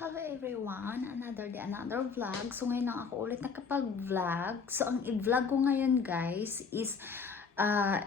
Hello everyone! Another day, another vlog. So ngayon lang ako ulit nakapag-vlog. So ang i-vlog ko ngayon guys is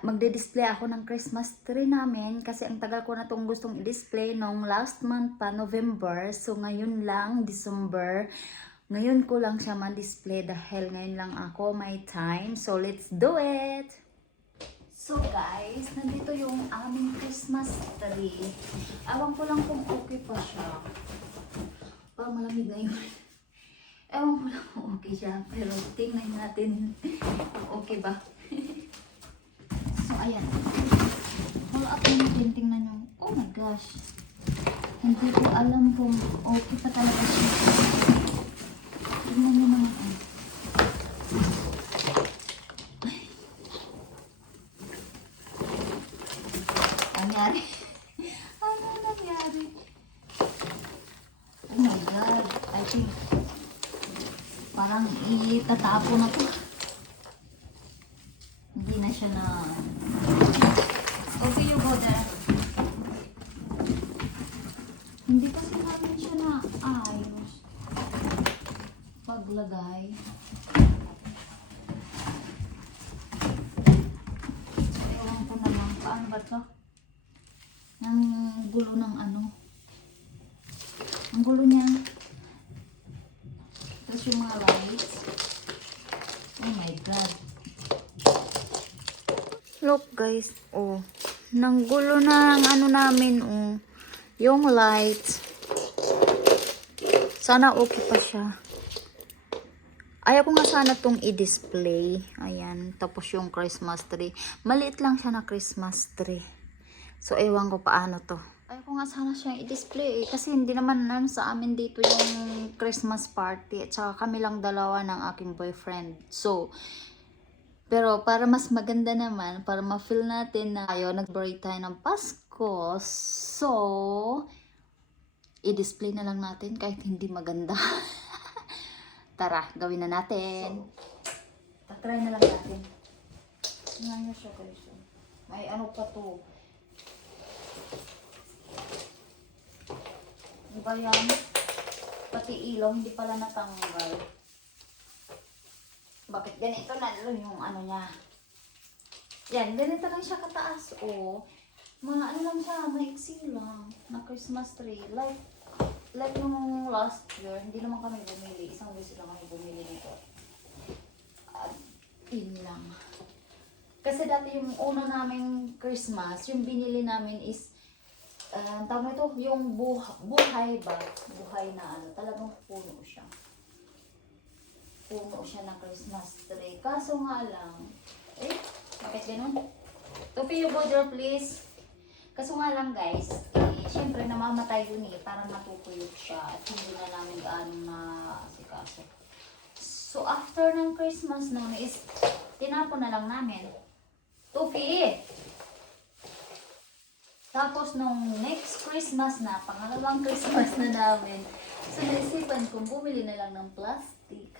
magde-display ako ng Christmas tree namin kasi ang tagal ko na itong gustong i-display nung last month pa, November. So ngayon lang, December. Ngayon ko lang siya ma-display dahil ngayon lang ako may time. So let's do it! So guys, nandito yung aming Christmas tree. Ewan ko lang kung okay pa siya. Parang malamig na yun. Ewan ko lang kung okay siya. Pero tingnan natin kung okay ba. So ayan. Hold up natin. Tingnan nyo. Oh my gosh. Hindi ko alam kung okay pa talaga siya. Tingnan nyo naman. Nangyari. Ano nangyari? Oh my God. I think parang itatapo na to. Hindi na siya na... Okay, you go there. Hindi kasi namin siya na ayos. Paglagay. So, ewan ko naman. Paano ba to? Ang gulo ng ano. Ang gulo niya. Tapos yung mga lights. Oh my God. Look guys. Oh. Nang gulo ng ano namin. Oh. Yung lights. Sana okay pa siya. Ayaw ko nga sana itong i-display. Ayan. Tapos yung Christmas tree. Maliit lang siya na Christmas tree. So, ewan ko paano to. Ayaw ko nga sana siyang i-display kasi hindi naman sa amin dito yung Christmas party. At saka kami lang dalawa ng aking boyfriend. So, pero para mas maganda naman, para ma-feel natin na tayo, nag-celebrate tayo ng Pasko. So, i-display na lang natin kahit hindi maganda. Tara, gawin na natin. So, try na lang natin. Tingnan nyo siya guys. May ano pa to. Diba yan? Pati ilaw, hindi pala natanggal. Bakit ganito na yung ano niya? Yan, ganito lang siya kataas. O, mga ano lang siya, maiksi lang na Christmas tree. Like yung last year, hindi naman kami bumili. Isang beses lang kami bumili nito. At, yun lang. Kasi dati yung una naming Christmas, yung binili namin is tawag na ito, yung buhay ba? Buhay na ano, talagang puno siya. Puno siya ng Christmas tree. Kaso nga lang, bakit ganun? Tupi yung border please. Kaso nga lang guys, syempre namamatay yun parang natutuyok siya at hindi na namin gaano na asikaso. So after ng Christmas noon is, tinapon na lang namin. Tupi! Tapos nung next Christmas na, pangalawang Christmas na namin, so naisipan kong bumili na lang ng plastic.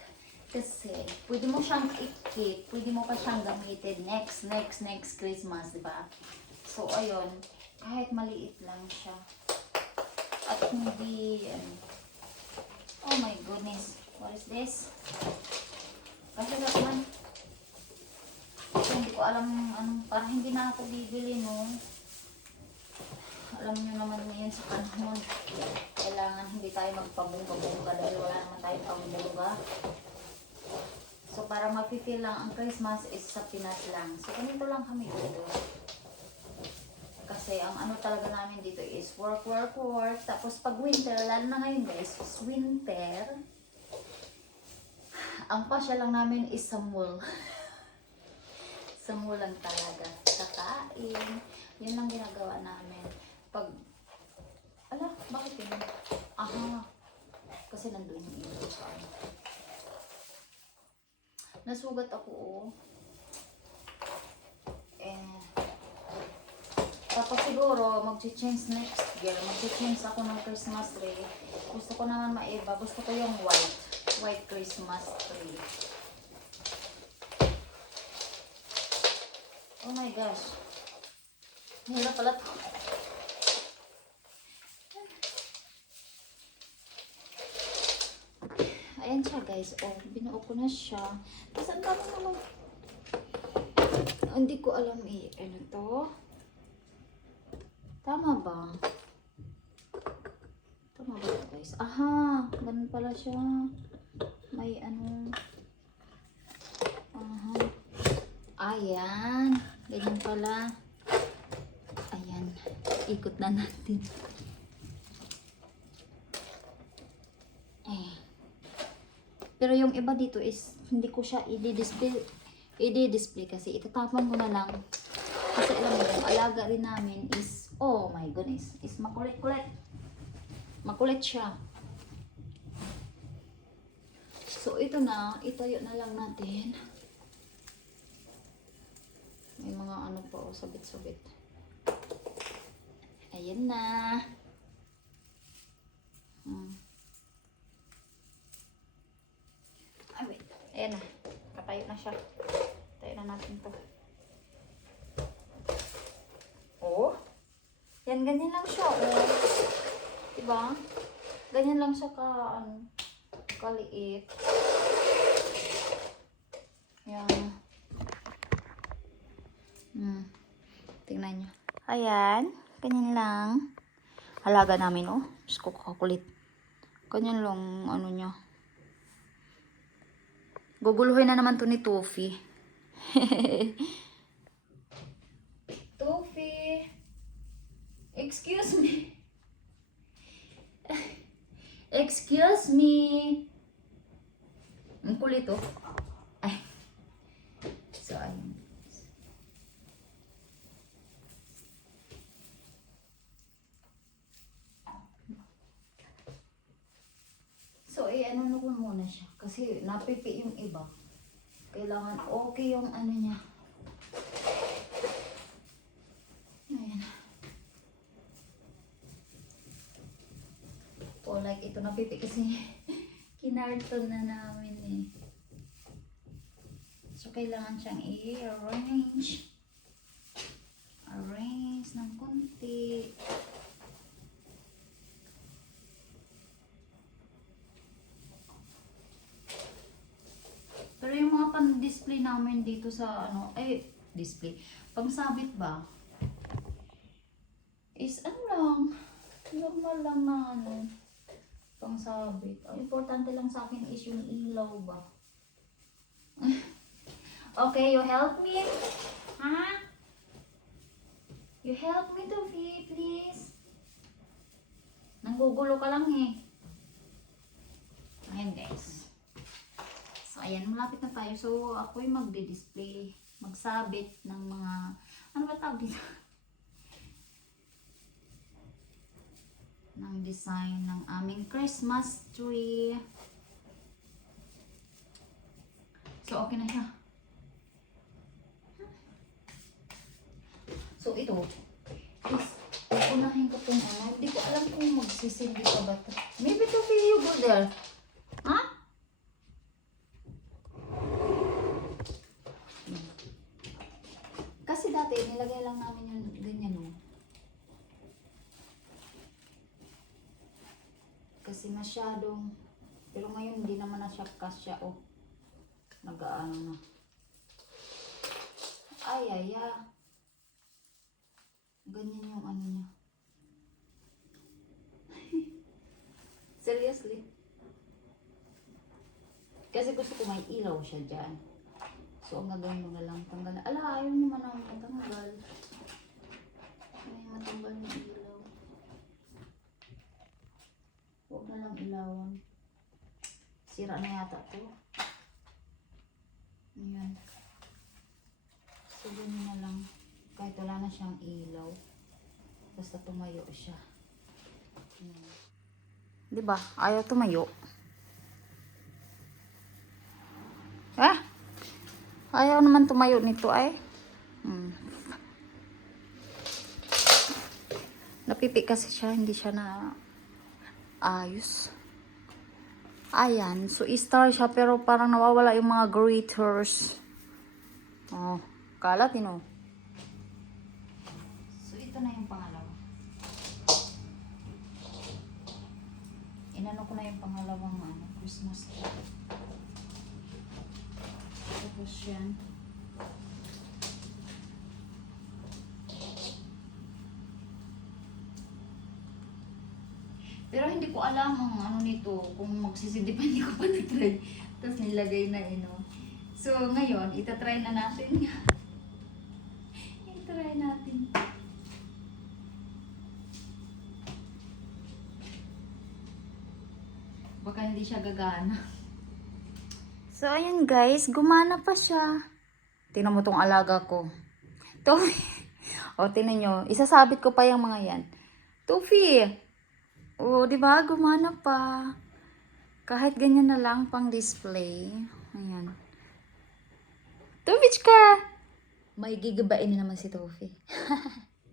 Kasi pwede mo siyang i-keep, pwede mo pa siyang gamitin next Christmas, diba? So ayun, kahit maliit lang siya. At hindi, oh my goodness, what is this? Kasi naman, hindi ko alam, parang hindi na ako bibili, no? Alam nyo naman ngayon sa panahon, kailangan hindi tayo magpabungga-bungga dahil wala naman tayong pambungga. So, para mapipil lang ang Christmas is sa Pinas lang. So, ganito lang kami dito. Kasi ang ano talaga namin dito is work. Tapos pag winter, lalo na ngayon guys, is winter. Ang pasya lang namin is sa mall. Sa mall lang talaga. Kakain. Yun lang ginagawa namin. Pag, bakit yun? Aha, kasi nandun yung ilaw sa ano. Nasugat ako, tapos siguro, mag-change next year. Mag-change ako ng Christmas tree. Gusto ko naman maiba. Gusto ko yung white Christmas tree. Oh my gosh. Hirap pala to. Ayan siya guys. Oh, binuo ko na siya. Tapos ang dami naman. Hindi ko alam ano to. Tama ba? Tama ba ito guys? Aha, ganun pala siya. May ano. Aha. Ayan. Ganyan pala. Ayan. Ikot na natin. Eh. Pero yung iba dito is hindi ko siya i-display kasi itatapon ko na lang. Kasi alam mo yung alaga rin namin is, oh my goodness, is makulit-kulit. Makulit siya. So ito na, itayo na lang natin. May mga ano pa, oh, sabit-sabit. Ayan na. Ay, wait. Ayan na. Katayo na siya. Tayo na natin to. Oh. Yan, ganyan lang siya. Oh. Diba? Ganyan lang siya kaliit. Ayan. Tingnan nyo. Ayan. Ganyan lang. Halaga namin, oh. Diyos ko, kakulit. Ganyan lang, ano niya. Guguluhin na naman to ni Tufi. Tufi. Excuse me. Excuse me. Ang kulit, oh. Ay. So, ayun. So, ano ko muna siya. Kasi napipi yung iba. Kailangan okay yung ano niya. Ayan. Oh, like ito napipi kasi kinarton na namin eh. So, kailangan siyang i-arrange. Arrange ng konti. Pero yung mga pan-display namin dito sa ano, display, pangsabit ba? Is ano lang, normal lang na ano, pangsabit. Ang importante lang sa akin is yung ilaw ba? Okay, you help me? Ha? You help me to please? Nanggugulo ka lang eh. Ayan guys. So, ayan, malapit na tayo. So, ako yung magdi-display, magsabit ng mga, ano ba tawag dito? Ng design ng aming Christmas tree. So, okay na siya. So, ito is, unahin ko itong ano. Hindi ko alam kung magsisindi pa ba ito. Maybe ito video go there. Ha? Kasi dati, nilagay lang namin yung ganyan, no? Kasi masyadong, pero ngayon hindi naman na siya kasya, oh. Nag-aano na. Ay. Ganyan yung ano niya. Seriously. Kasi gusto ko may ilaw siya dyan. So, ang gagawin mo na lang, tanggal na. Ala, ayaw naman namin matanggal. Ay, matanggal yung ilaw. Huwag na lang ilawan. Sira na yata to. Ayan. So, ganyan na lang. Kahit wala na siyang ilaw. Basta tumayo siya. Ayan. Diba? Ayaw tumayo. Ayaw naman tumayo nito ay. Napipi kasi siya, hindi siya na ayos. Ayan, so i-star siya pero parang nawawala yung mga glitters. Oh, kalat yun, oh. So ito na yung pangalawa. inano ko na yung pangalawang Christmas tree. Tapos yan. Pero hindi ko alam ang ano nito, kung magsisidip hindi ko pa na-try. Tapos nilagay na So ngayon, itatry na natin. Itry natin. Baka hindi siya gagana. So ayun guys, gumana pa siya. Tingnan mo tong alaga ko. Tufi. O tingnan nyo, isasabit ko pa yung mga yan. Tufi. O di ba gumana pa. Kahit ganyan na lang pang display. Ayan. Tufich ka! May gigabain na naman si Tufi.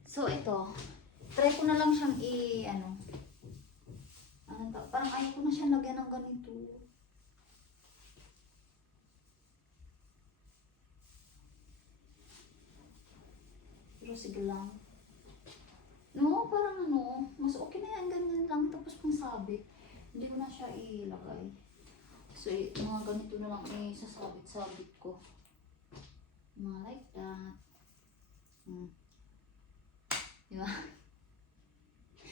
So ito, try ko na lang siyang parang ayaw ko na siya lagyan ng ganito. Pero sige lang. No, parang mas okay na yan, ganyan lang. Tapos pang sabit, hindi ko na siya ilagay. So, mga ganito na lang sasabit-sabit ko. Mga like that. Diba?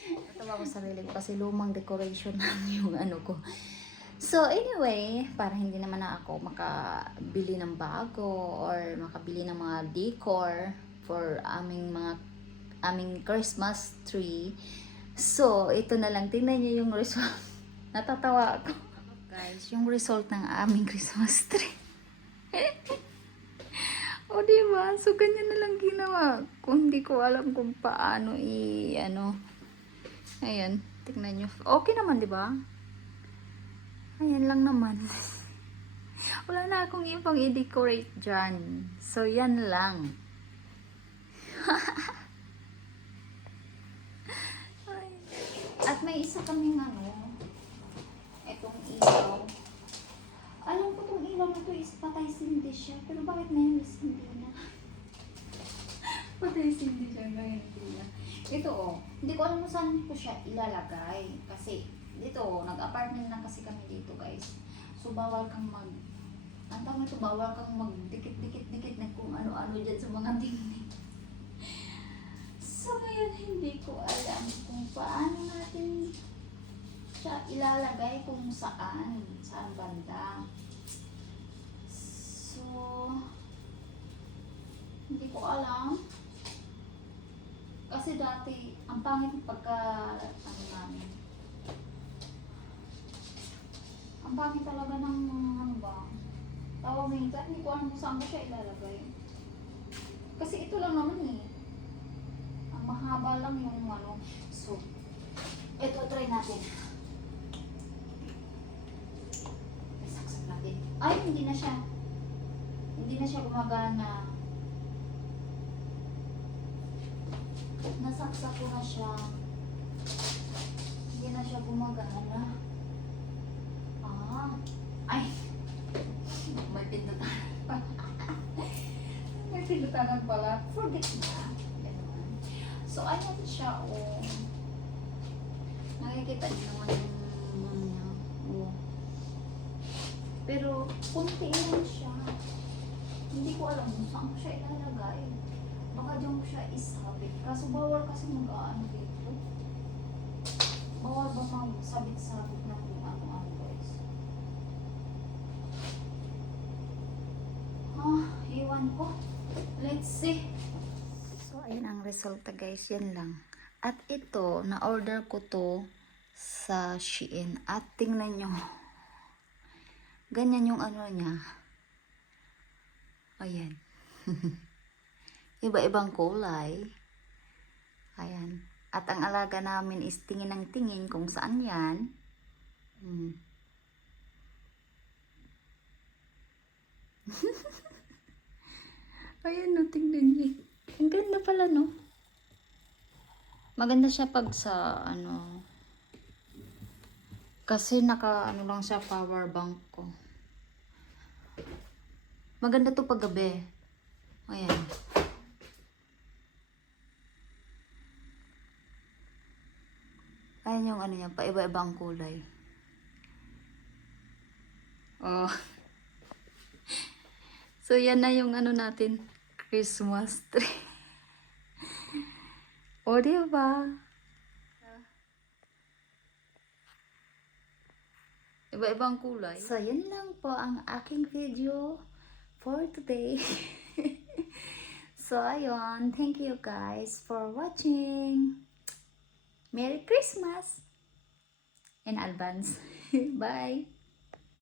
Natawa ko sarili ko kasi lumang decoration lang yung ko. So, anyway, para hindi naman na ako makabili ng bago or makabili ng mga decor for aming Christmas tree. So, ito na lang. Tingnan niyo yung result. Natatawa ako. Guys, yung result ng aming Christmas tree. O, diba? So, ganyan na lang ginawa. Kung hindi ko alam kung paano Ayan, tingnan nyo. Okay naman, diba? Ayan lang naman. Wala na akong ibang i-decorate dyan. So, yan lang. At may isa kaming etong ilaw. Alam ko itong ilaw na ito is patay sindi siya. Pero bakit ngayon is hindi na? Patay sindi siya ngayon hindi na. Ito hindi ko alam kung saan ko siya ilalagay. Kasi dito nag-apartment na kasi kami dito guys. So bawal kang bawal kang magdikit-dikit-dikit na kung ano-ano dyan sa mga dingding. So ngayon hindi ko alam kung paano natin siya ilalagay, kung saan banda. So hindi ko alam. Kasi dati ang pangit pagka namin. Ang pangit talaga ng tawag nito. Hindi ko alam kung saan ko siya ilalagay. Kasi ito lang naman ang mahaba lang yung So, ito try natin. Isaksak natin. Ay, hindi na siya gumagana. Nasaksak ko na siya. Hindi na siya gumagana. Ay! May pindutan pa. May pindutan pala. Forget na. So, ayan siya, Nakikita niyo naman yung niya. Pero, kunti lang siya. Hindi ko alam kung saan ko siya ilalagay. Baka dyan ko siya isabit. Kaso bawal kasi mag-aano dito. Bawal ba mag-sabit-sabit na kung ano-ano guys. Iwan ko. Let's see. So, ayun ang resulta guys. Yan lang. At ito, na-order ko to sa Shein. At tingnan nyo. Ganyan yung niya. Ayan. Iba-ibang kulay. Ayan. At ang alaga namin is tingin ng tingin kung saan yan. Ayan, tingnan niyo. Ang ganda pala, no? Maganda siya pag sa, kasi lang siya power bank ko. Maganda to pag gabi. Ayan. Ayan yung niya, pa iba-ibang kulay. Oh. So, yan na yung ano natin. Christmas tree. O, diba? Iba-ibang kulay. So, yun lang po ang aking video for today. So, ayun. Thank you guys for watching. Merry Christmas in advance. Bye!